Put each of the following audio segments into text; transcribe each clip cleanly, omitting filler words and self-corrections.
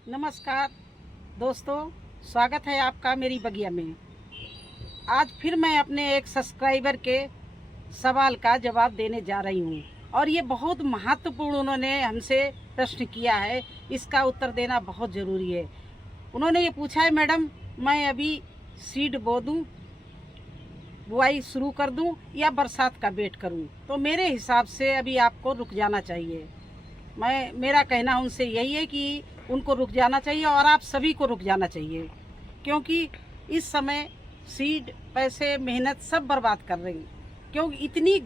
नमस्कार दोस्तों, स्वागत है आपका मेरी बगिया में। आज फिर मैं अपने एक सब्सक्राइबर के सवाल का जवाब देने जा रही हूँ और ये बहुत महत्वपूर्ण उन्होंने हमसे प्रश्न किया है। इसका उत्तर देना बहुत ज़रूरी है। उन्होंने ये पूछा है, मैडम मैं अभी सीड बो दूँ, बुआई शुरू कर दूँ या बरसात का वेट करूँ? तो मेरे हिसाब से अभी आपको रुक जाना चाहिए। मेरा कहना उनसे यही है कि उनको रुक जाना चाहिए और आप सभी को रुक जाना चाहिए, क्योंकि इस समय सीड, पैसे, मेहनत सब बर्बाद कर रही, क्योंकि इतनी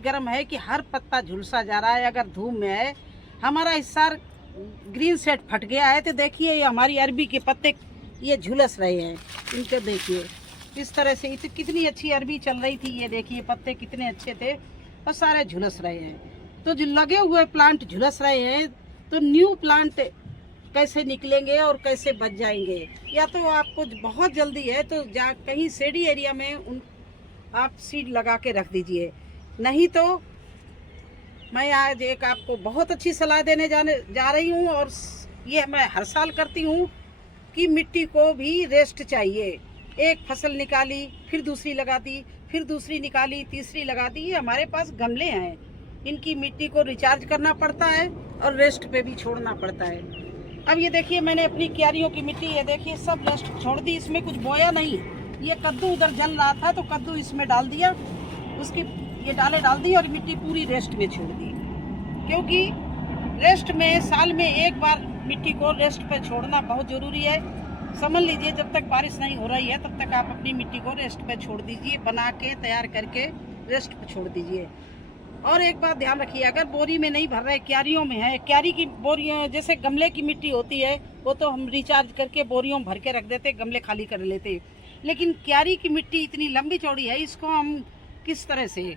गर्म है कि हर पत्ता झुलसा जा रहा है। अगर धूप में है, हमारा इस साल ग्रीन सेट फट गया है, तो देखिए ये हमारी अरबी के पत्ते ये झुलस रहे हैं। इनके देखिए इस तरह से कितनी अच्छी अरबी चल रही थी, ये देखिए पत्ते कितने अच्छे थे और सारे झुलस रहे हैं। तो जो लगे हुए प्लांट झुलस रहे हैं, तो न्यू प्लांट कैसे निकलेंगे और कैसे बच जाएंगे? या तो आपको बहुत जल्दी है तो कहीं शेडी एरिया में आप सीड लगा के रख दीजिए, नहीं तो मैं आज एक आपको बहुत अच्छी सलाह देने जा रही हूँ। और ये मैं हर साल करती हूँ कि मिट्टी को भी रेस्ट चाहिए। एक फसल निकाली, फिर दूसरी लगा दी, फिर दूसरी निकाली, तीसरी लगा दी। ये हमारे पास गमले हैं, इनकी मिट्टी को रिचार्ज करना पड़ता है और रेस्ट पे भी छोड़ना पड़ता है। अब ये देखिए मैंने अपनी क्यारियों की मिट्टी, ये देखिए सब रेस्ट छोड़ दी, इसमें कुछ बोया नहीं। ये कद्दू उधर जल रहा था तो कद्दू इसमें डाल दिया, उसकी ये डाल दी और मिट्टी पूरी रेस्ट में छोड़ दी। क्योंकि रेस्ट में साल में एक बार मिट्टी को रेस्ट पे छोड़ना बहुत ज़रूरी है। समझ लीजिए जब तक बारिश नहीं हो रही है तब तक आप अपनी मिट्टी को रेस्ट पे छोड़ दीजिए, बना के तैयार करके रेस्ट पे छोड़ दीजिए। और एक बात ध्यान रखिए, अगर बोरी में नहीं भर रहे, क्यारियों में है, क्यारी की बोरियों जैसे गमले की मिट्टी होती है वो तो हम रिचार्ज करके बोरियों में भर के रख देते, गमले खाली कर लेते। लेकिन क्यारी की मिट्टी इतनी लंबी चौड़ी है, इसको हम किस तरह से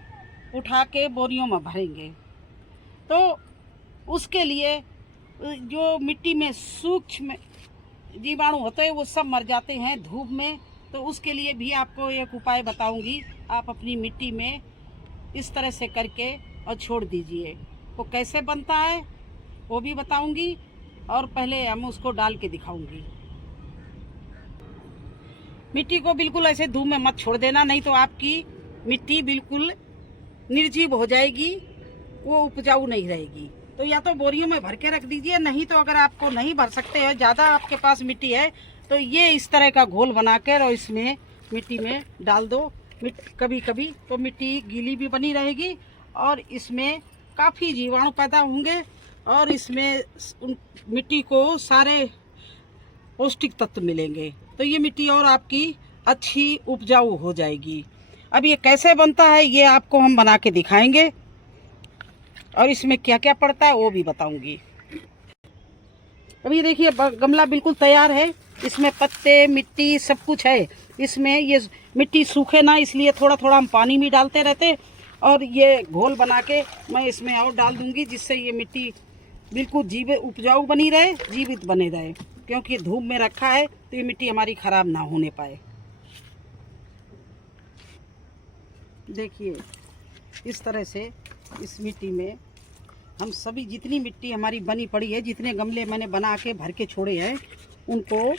उठा के बोरियों में भरेंगे? तो उसके लिए जो मिट्टी में सूक्ष्म जीवाणु होते हैं वो सब मर जाते हैं धूप में। तो उसके लिए भी आपको एक उपाय बताऊंगी। आप अपनी मिट्टी में इस तरह से करके और छोड़ दीजिए। वो कैसे बनता है वो भी बताऊंगी और पहले हम उसको डाल के दिखाऊंगी। मिट्टी को बिल्कुल ऐसे धूप में मत छोड़ देना, नहीं तो आपकी मिट्टी बिल्कुल निर्जीव हो जाएगी, वो उपजाऊ नहीं रहेगी। तो या तो बोरियों में भर के रख दीजिए, नहीं तो अगर आपको नहीं भर सकते हैं, ज़्यादा आपके पास मिट्टी है, तो ये इस तरह का घोल बनाकर और इसमें मिट्टी में डाल दो। कभी कभी तो मिट्टी गीली भी बनी रहेगी और इसमें काफ़ी जीवाणु पैदा होंगे और इसमें मिट्टी को सारे पौष्टिक तत्व मिलेंगे। तो ये मिट्टी और आपकी अच्छी उपजाऊ हो जाएगी। अब ये कैसे बनता है ये आपको हम बना के दिखाएंगे और इसमें क्या क्या पड़ता है वो भी बताऊंगी। अभी देखिए गमला बिल्कुल तैयार है, इसमें पत्ते, मिट्टी सब कुछ है। इसमें ये मिट्टी सूखे ना, इसलिए थोड़ा थोड़ा हम पानी भी डालते रहते और ये घोल बना के मैं इसमें और डाल दूंगी, जिससे ये मिट्टी बिल्कुल उपजाऊ बनी रहे, जीवित बने रहे। क्योंकि धूप में रखा है तो ये मिट्टी हमारी खराब ना होने पाए। देखिए इस तरह से इस मिट्टी में हम सभी जितनी मिट्टी हमारी बनी पड़ी है, जितने गमले मैंने बना के भर के छोड़े हैं, उनको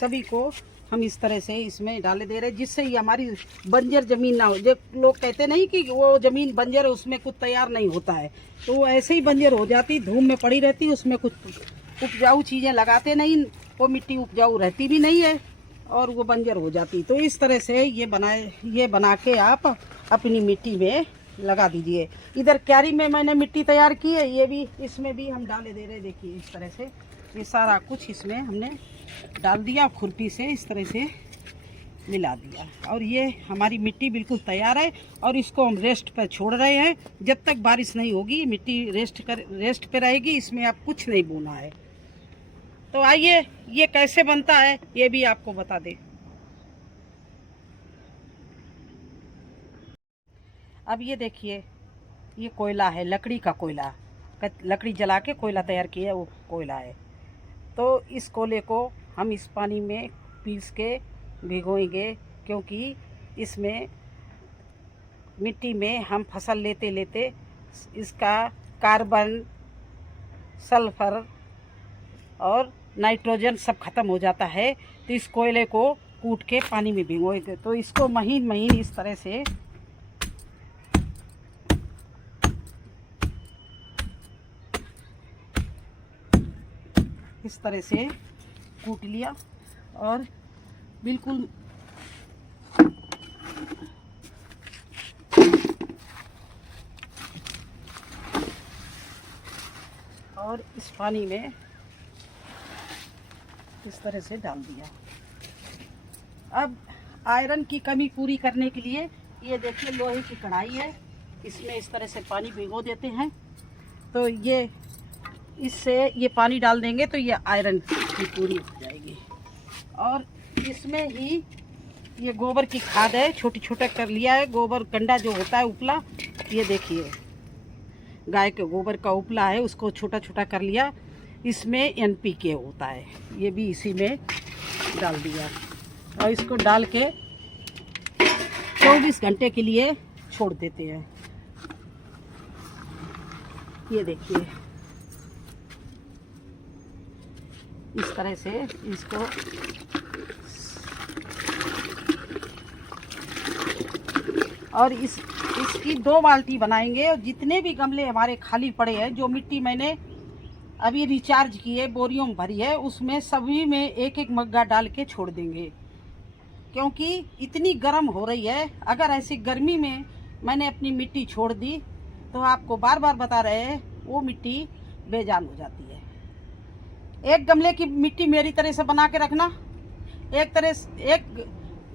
सभी को हम इस तरह से इसमें डाले दे रहे हैं, जिससे ये हमारी बंजर ज़मीन ना हो। जब लोग कहते नहीं कि वो ज़मीन बंजर है, उसमें कुछ तैयार नहीं होता है, तो वो ऐसे ही बंजर हो जाती, धूप में पड़ी रहती, उसमें कुछ उपजाऊ चीज़ें लगाते नहीं, वो मिट्टी उपजाऊ रहती भी नहीं है और वो बंजर हो जाती। तो इस तरह से ये बना के आप अपनी मिट्टी में लगा दीजिए। इधर क्यारी में मैंने मिट्टी तैयार की है, ये भी इसमें भी हम डाले दे रहे। देखिए इस तरह से ये सारा कुछ इसमें हमने डाल दिया, खुरपी से इस तरह से मिला दिया और ये हमारी मिट्टी बिल्कुल तैयार है। और इसको हम रेस्ट पर छोड़ रहे हैं, जब तक बारिश नहीं होगी मिट्टी रेस्ट पे रहेगी, इसमें आप कुछ नहीं बोना है। तो आइए ये कैसे बनता है ये भी आपको बता दें। अब ये देखिए ये कोयला है, लकड़ी का कोयला, लकड़ी जला के कोयला तैयार किया वो कोयला है। तो इस कोयले को हम इस पानी में पीस के भिगोएंगे, क्योंकि इसमें मिट्टी में हम फसल लेते लेते इसका कार्बन, सल्फर और नाइट्रोजन सब खत्म हो जाता है। तो इस कोयले को कूट के पानी में भिगोएंगे। तो इसको महीन महीन इस तरह से कूट लिया और बिल्कुल और इस पानी में इस तरह से डाल दिया। अब आयरन की कमी पूरी करने के लिए ये देखिए लोहे की कढ़ाई है, इसमें इस तरह से पानी भिगो देते हैं। तो ये इससे ये पानी डाल देंगे तो ये आयरन की पूरी हो जाएगी। और इसमें ही ये गोबर की खाद है, छोटी छोटा कर लिया है। गोबर कंडा जो होता है उपला, ये देखिए गाय के गोबर का उपला है, उसको छोटा छोटा कर लिया। इसमें NPK होता है, ये भी इसी में डाल दिया और इसको डाल के 24 घंटे के लिए छोड़ देते हैं। ये देखिए इस तरह से इसको और इसकी 2 बाल्टी बनाएंगे। और जितने भी गमले हमारे खाली पड़े हैं, जो मिट्टी मैंने अभी रिचार्ज की है, बोरियों में भरी है, उसमें सभी में एक एक मग्गा डाल के छोड़ देंगे। क्योंकि इतनी गर्म हो रही है, अगर ऐसी गर्मी में मैंने अपनी मिट्टी छोड़ दी तो आपको बार बार बता रहे हैं वो मिट्टी बेजान हो जाती है। एक गमले की मिट्टी मेरी तरह से बना के रखना, एक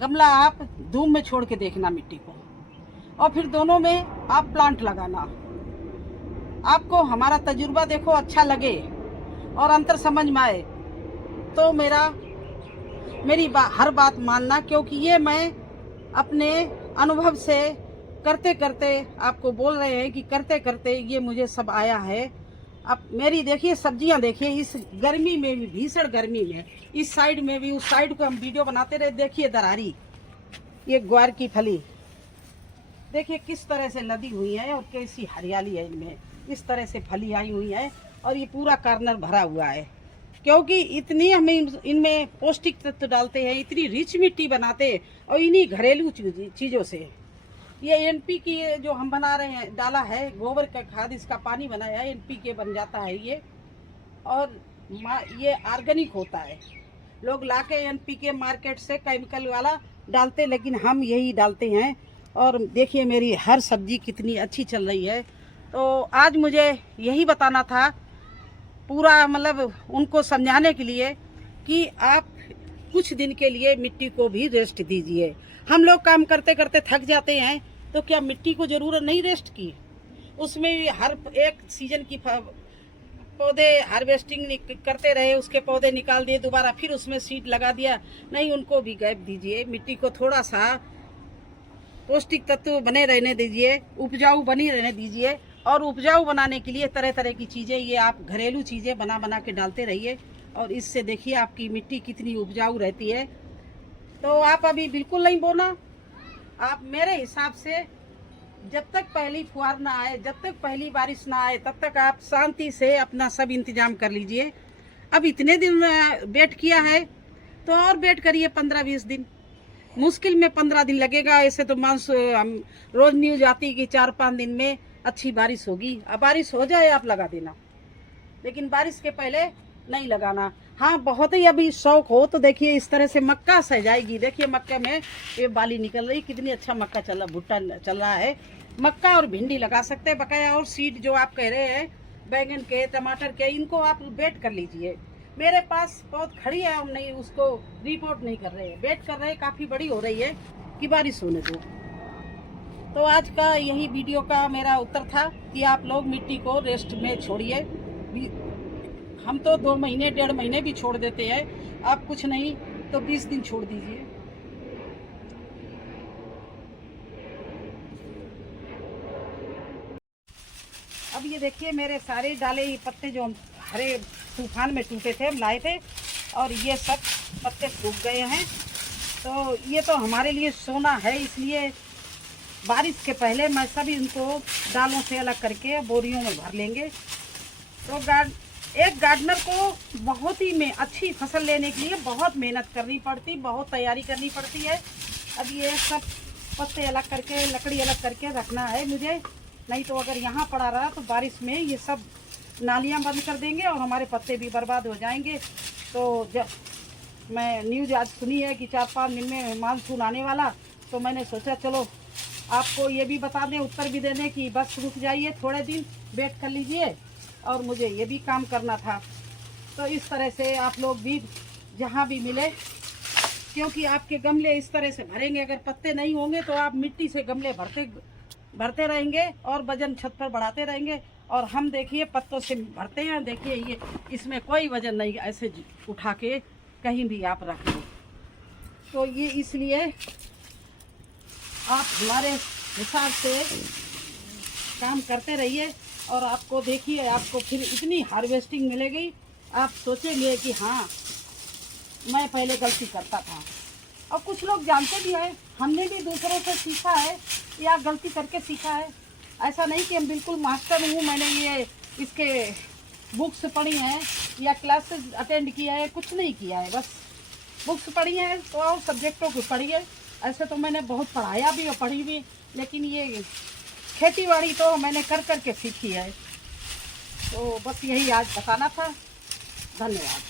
गमला आप धूप में छोड़ के देखना मिट्टी को, और फिर दोनों में आप प्लांट लगाना। आपको हमारा तजुर्बा देखो अच्छा लगे और अंतर समझ में आए तो मेरी हर बात मानना, क्योंकि ये मैं अपने अनुभव से करते करते आपको बोल रहे हैं कि करते करते ये मुझे सब आया है। अब मेरी देखिए सब्जियां देखिए, इस गर्मी में भी, भीषण गर्मी में, इस साइड में भी, उस साइड को हम वीडियो बनाते रहे। देखिए दरारी, ये ग्वार की फली देखिए किस तरह से लदी हुई है और कैसी हरियाली है इनमें, इस तरह से फली आई हुई है और ये पूरा कॉर्नर भरा हुआ है। क्योंकि इतनी हम इनमें पौष्टिक तत्व डालते हैं, इतनी रिच मिट्टी बनाते हैं और इन्हीं घरेलू चीज़ों से। ये NPK जो हम बना रहे हैं, डाला है गोबर का खाद, इसका पानी बनाया है, NPK बन जाता है ये। और ये ऑर्गेनिक होता है। लोग लाके NPK मार्केट से केमिकल वाला डालते, लेकिन हम यही डालते हैं। और देखिए मेरी हर सब्जी कितनी अच्छी चल रही है। तो आज मुझे यही बताना था, पूरा मतलब उनको समझाने के लिए कि आप कुछ दिन के लिए मिट्टी को भी रेस्ट दीजिए। हम लोग काम करते करते थक जाते हैं, तो क्या मिट्टी को ज़रूरत नहीं रेस्ट की? उसमें भी हर एक सीजन की पौधे हार्वेस्टिंग करते रहे, उसके पौधे निकाल दिए, दोबारा फिर उसमें सीड लगा दिया। नहीं, उनको भी गैप दीजिए, मिट्टी को थोड़ा सा पौष्टिक तत्व बने रहने दीजिए, उपजाऊ बनी रहने दीजिए। और उपजाऊ बनाने के लिए तरह तरह की चीज़ें, ये आप घरेलू चीज़ें बना बना के डालते रहिए और इससे देखिए आपकी मिट्टी कितनी उपजाऊ रहती है। तो आप अभी बिल्कुल नहीं बोना। आप मेरे हिसाब से जब तक पहली फुहार ना आए, जब तक पहली बारिश ना आए, तब तक आप शांति से अपना सब इंतजाम कर लीजिए। अब इतने दिन वेट किया है तो और वेट करिए 15-20 दिन, मुश्किल में 15 दिन लगेगा। ऐसे तो हम रोज न्यूज आती कि 4-5 दिन में अच्छी बारिश होगी। अब बारिश हो जाए आप लगा देना, लेकिन बारिश के पहले नहीं लगाना। हाँ, बहुत ही अभी शौक हो तो देखिए इस तरह से मक्का सह जाएगी। देखिए मक्का में ये बाली निकल रही, कितनी अच्छा मक्का चल रहा, भुट्टा चल रहा है। मक्का और भिंडी लगा सकते हैं बकाया। और सीड जो आप कह रहे हैं बैंगन के, टमाटर के, इनको आप वेट कर लीजिए। मेरे पास बहुत खड़ी है, हम नहीं उसको रिपोर्ट नहीं कर रहे हैं, वेट कर रहे हैं, काफ़ी बड़ी हो रही है कि बारिश होने दो। तो आज का यही वीडियो का मेरा उत्तर था कि आप लोग मिट्टी को रेस्ट में छोड़िए। हम तो 2 महीने 1.5 महीने भी छोड़ देते हैं, आप कुछ नहीं तो 20 दिन छोड़ दीजिए। अब ये देखिए मेरे सारे डाले पत्ते जो हम हरे तूफान में टूटे थे, हम लाए थे, और ये सब पत्ते सूख गए हैं। तो ये तो हमारे लिए सोना है, इसलिए बारिश के पहले मैं सभी इनको डालों से अलग करके बोरियों में भर लेंगे। तो एक गार्डनर को बहुत ही में अच्छी फसल लेने के लिए बहुत मेहनत करनी पड़ती, बहुत तैयारी करनी पड़ती है। अब ये सब पत्ते अलग करके, लकड़ी अलग करके रखना है मुझे, नहीं तो अगर यहाँ पड़ा रहा तो बारिश में ये सब नालियाँ बंद कर देंगे और हमारे पत्ते भी बर्बाद हो जाएंगे। तो जब मैं न्यूज़ आज सुनी है कि 4-5 दिन में मानसून आने वाला, तो मैंने सोचा चलो आपको ये भी बता दें, उत्तर भी दे दें कि बस रुक जाइए, थोड़े दिन वेट कर लीजिए, और मुझे ये भी काम करना था। तो इस तरह से आप लोग भी जहाँ भी मिले, क्योंकि आपके गमले इस तरह से भरेंगे, अगर पत्ते नहीं होंगे तो आप मिट्टी से गमले भरते रहेंगे और वजन छत पर बढ़ाते रहेंगे। और हम देखिए पत्तों से भरते हैं, देखिए ये इसमें कोई वजन नहीं, ऐसे उठा के कहीं भी आप रख लो। तो ये इसलिए आप हमारे हिसाब से काम करते रहिए, और आपको देखिए आपको फिर इतनी हार्वेस्टिंग मिलेगी, आप सोचेंगे कि हाँ मैं पहले गलती करता था। और कुछ लोग जानते भी हैं, हमने भी दूसरों से सीखा है या गलती करके सीखा है। ऐसा नहीं कि हम बिल्कुल मास्टर हूँ, मैंने ये इसके बुक्स पढ़ी हैं या क्लासेस अटेंड किया है, कुछ नहीं किया है, बस बुक्स पढ़ी हैं तो और सब्जेक्टों को पढ़िए। ऐसे तो मैंने बहुत पढ़ाया भी और पढ़ी भी, लेकिन ये खेती बाड़ी तो मैंने कर कर के सीखी है। तो बस यही आज बताना था। धन्यवाद।